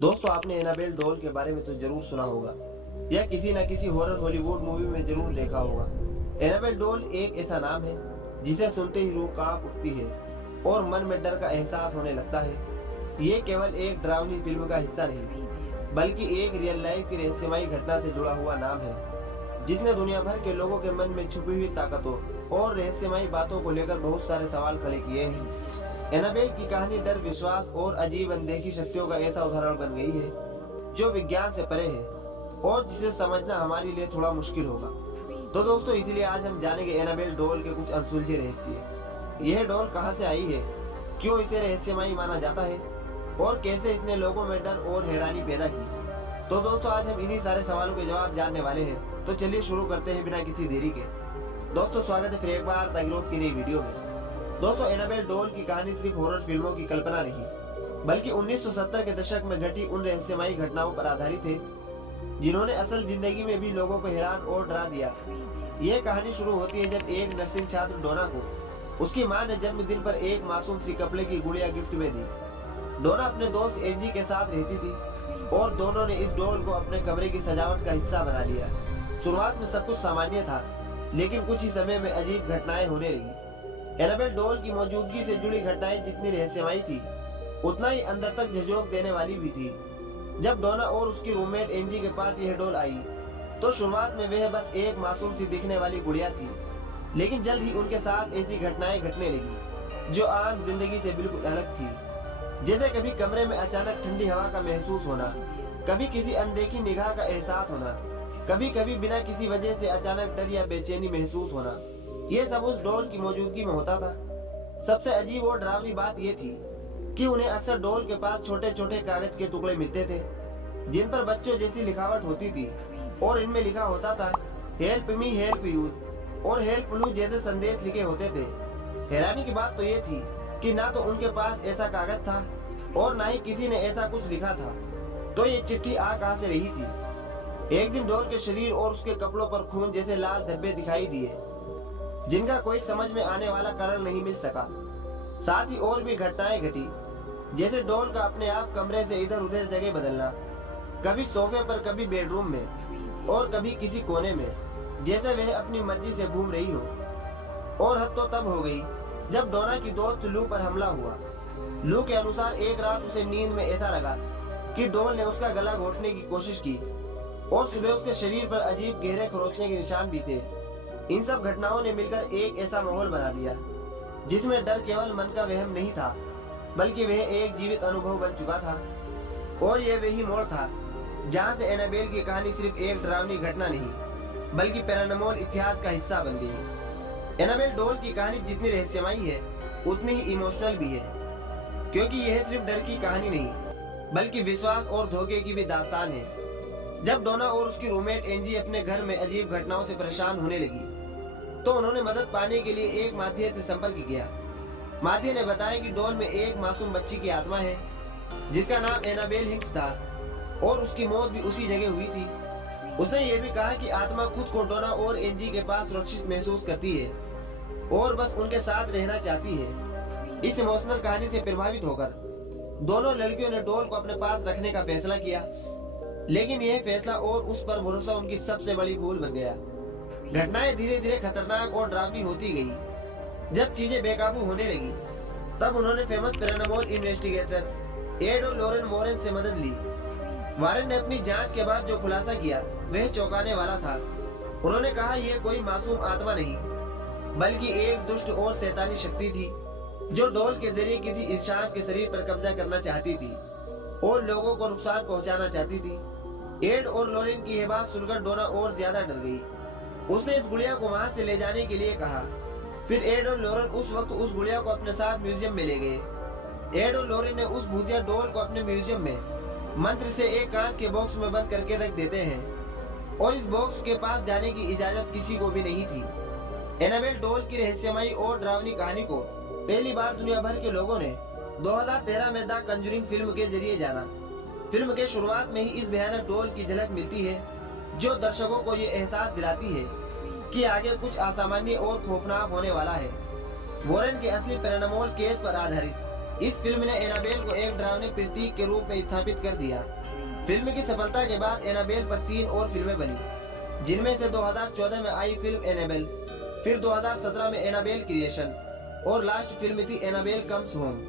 दोस्तों, आपने Annabelle doll के बारे में तो जरूर सुना होगा या किसी न किसी हॉरर हॉलीवुड मूवी में जरूर देखा होगा। एनाबेल डॉल एक ऐसा नाम है जिसे सुनते ही रूह कांप उठती है और मन में डर का एहसास होने लगता है। ये केवल एक डरावनी फिल्म का हिस्सा नहीं, बल्कि एक रियल लाइफ की रहस्यमयी घटना से जुड़ा हुआ नाम है, जिसने दुनिया भर के लोगों के मन में छुपी हुई ताकतों और रहस्यमयी बातों को लेकर बहुत सारे सवाल खड़े किए हैं। एनाबेल की कहानी डर, विश्वास और अजीब अनदेखी शक्तियों का ऐसा उदाहरण बन गई है जो विज्ञान से परे है और जिसे समझना हमारे लिए थोड़ा मुश्किल होगा। तो दोस्तों, इसलिए आज हम जानेंगे एनाबेल डॉल के कुछ अनसुलझे रहस्य। यह डॉल कहां से आई है, क्यों इसे रहस्यमयी माना जाता है और कैसे इसने लोगों में डर और हैरानी पैदा की। तो दोस्तों, आज हम इन्हीं सारे सवालों के जवाब जानने वाले हैं। तो चलिए शुरू करते हैं बिना किसी देरी के। दोस्तों, स्वागत है फिर एक बार तागिरोथ की नई वीडियो में। दोस्तों, एनाबेल डॉल की कहानी सिर्फ हॉरर फिल्मों की कल्पना नहीं, बल्कि 1970 के दशक में घटी उन रहस्यमयी घटनाओं पर आधारित है जिन्होंने असल जिंदगी में भी लोगों को हैरान और डरा दिया। यह कहानी शुरू होती है जब एक नर्सिंग छात्र डोना को उसकी मां ने जन्मदिन पर एक मासूम सी कपड़े की गुड़िया गिफ्ट में दी। डोना अपने दोस्त एंजी के साथ रहती थी और दोनों ने इस डॉल को अपने कमरे की सजावट का हिस्सा बना लिया। शुरुआत में सब कुछ सामान्य था, लेकिन कुछ ही समय में अजीब घटनाएं होने लगी। एनाबेल डॉल की मौजूदगी से जुड़ी घटनाएं जितनी रहस्यमयी थी, उतना ही अंदर तक झिझोंक देने वाली भी थी। जब डोना और उसकी रूममेट एंजी के पास यह डॉल आई, तो शुरुआत में वह बस एक मासूम सी दिखने वाली गुड़िया थी, लेकिन जल्द ही उनके साथ ऐसी घटनाएं घटने लगी जो आम जिंदगी से बिल्कुल अलग थी। जैसे कभी कमरे में अचानक ठंडी हवा का महसूस होना, कभी किसी अनदेखी निगाह का एहसास होना, कभी कभी बिना किसी वजह से अचानक डर या बेचैनी महसूस होना। ये सब उस डॉल की मौजूदगी में होता था। सबसे अजीब और डरावनी बात यह थी कि उन्हें अक्सर डॉल के पास छोटे छोटे कागज के टुकड़े मिलते थे, जिन पर बच्चों जैसी लिखावट होती थी और इनमें लिखा होता था हेल्प मी हेल्प यू और हेल्प लू जैसे संदेश लिखे होते थे। हैरानी की बात तो ये थी कि ना तो उनके पास ऐसा कागज था और ना ही किसी ने ऐसा कुछ लिखा था। तो ये चिट्ठी आ कहां से रही थी। एक दिन डॉल के शरीर और उसके कपड़ों पर खून जैसे लाल धब्बे दिखाई दिए, जिनका कोई समझ में आने वाला कारण नहीं मिल सका। साथ ही और भी घटनाएं घटी, जैसे डॉल का अपने आप कमरे से इधर उधर जगह बदलना, कभी सोफे पर, कभी बेडरूम में और कभी किसी कोने में, जैसे वह अपनी मर्जी से घूम रही हो। और हद तो तब हो गई जब डोना की दोस्त लू पर हमला हुआ। लू के अनुसार एक रात उसे नींद में ऐसा लगा कि डॉल ने उसका गला घोटने की कोशिश की और सुबह उसके शरीर पर अजीब गहरे खरोंचने के निशान भी थे। इन सब घटनाओं ने मिलकर एक ऐसा माहौल बना दिया जिसमें डर केवल मन का वहम नहीं था, बल्कि वह एक जीवित अनुभव बन चुका था। और यह वही मोड़ था जहां से एनाबेल की कहानी सिर्फ एक डरावनी घटना नहीं, बल्कि पैरानॉर्मल इतिहास का हिस्सा बन गई। एनाबेल डॉल की कहानी जितनी रहस्यमयी है, उतनी ही इमोशनल भी है, क्योंकि यह सिर्फ डर की कहानी नहीं, बल्कि विश्वास और धोखे की भी दास्तान है। जब डोना और उसकी रूममेट एंजी अपने घर में अजीब घटनाओं से परेशान होने लगी, तो उन्होंने मदद पाने के लिए एक माध्यम से संपर्क किया। माध्यम ने बताया कि डॉल में एक मासूम बच्ची की आत्मा है जिसका नाम एनाबेल हिक्स था और उसकी मौत भी उसी जगह हुई थी। उसने ये भी कहा कि आत्मा खुद को डोना और एंजी के पास सुरक्षित महसूस करती है और बस उनके साथ रहना चाहती है। इस इमोशनल कहानी से प्रभावित होकर दोनों लड़कियों ने डॉल को अपने पास रखने का फैसला किया, लेकिन यह फैसला और उस पर भरोसा उनकी सबसे बड़ी भूल बन गया। घटनाएं धीरे धीरे खतरनाक और डरावनी होती गई। जब चीजें बेकाबू होने लगी, तब उन्होंने फेमस पैरानॉर्मल इन्वेस्टिगेटर एड और लॉरेन वॉरेन से मदद ली। वॉरेन ने अपनी जांच के बाद जो खुलासा किया, वह चौंकाने वाला था। उन्होंने कहा यह कोई मासूम आत्मा नहीं, बल्कि एक दुष्ट और शैतानी शक्ति थी जो डॉल के जरिए किसी इंसान के शरीर पर कब्जा करना चाहती थी और लोगों को नुकसान पहुंचाना चाहती थी। एड और लॉरेन की यह बात सुनकर डोना और ज्यादा डर गई। उसने इस गुड़िया को वहां से ले जाने के लिए कहा। फिर एड और लॉरेन उस वक्त उस गुड़िया को अपने साथ म्यूजियम में ले गए। एड और लॉरेन ने उस भूतिया डॉल को अपने म्यूजियम में मंत्र से एक कांच के बॉक्स में बंद करके रख देते हैं और इस बॉक्स के पास जाने की इजाजत किसी को भी नहीं थी। एनाबेल डॉल की रहस्यमयी और डरावनी कहानी को पहली बार दुनिया भर के लोगों ने 2013 में द कंजूरिंग फिल्म के जरिए जाना। फिल्म के शुरुआत में ही इस भयानक डॉल की झलक मिलती है जो दर्शकों को ये एहसास दिलाती है कि आगे कुछ असामान्य और खौफनाक होने वाला है। वॉरेन के असली पैरानॉर्मल केस पर आधारित इस फिल्म ने एनाबेल को एक डरावने प्रतीक के रूप में स्थापित कर दिया। फिल्म की सफलता के बाद एनाबेल पर 3 और फिल्में बनी, जिनमें से 2014 में आई फिल्म एनाबेल, फिर 2017 में एनाबेल क्रिएशन और लास्ट फिल्म थी एनाबेल कम्स होम,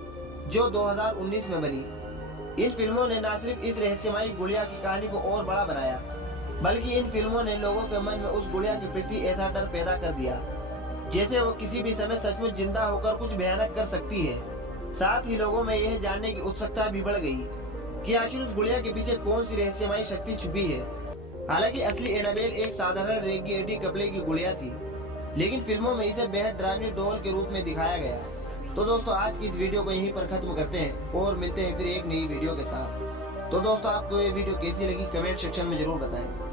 जो 2019 में बनी। इन फिल्मों ने न सिर्फ इस रहस्यमयी गुड़िया की कहानी को और बड़ा बनाया, बल्कि इन फिल्मों ने लोगों के मन में उस गुड़िया के प्रति ऐसा डर पैदा कर दिया जैसे वो किसी भी समय सचमुच जिंदा होकर कुछ भयानक कर सकती है। साथ ही लोगों में यह जानने की उत्सुकता भी बढ़ गई कि आखिर उस गुड़िया के पीछे कौन सी रहस्यमयी शक्ति छुपी है। हालांकि असली एनाबेल एक साधारण रेडिएटी कपड़े की गुड़िया थी, लेकिन फिल्मों में इसे बेहद डरावनी डॉल के रूप में दिखाया गया। तो दोस्तों, आज की इस वीडियो को यहीं पर खत्म करते हैं और मिलते हैं फिर एक नई वीडियो के साथ। तो दोस्तों, आपको ये वीडियो कैसी लगी कमेंट सेक्शन में जरूर बताएं।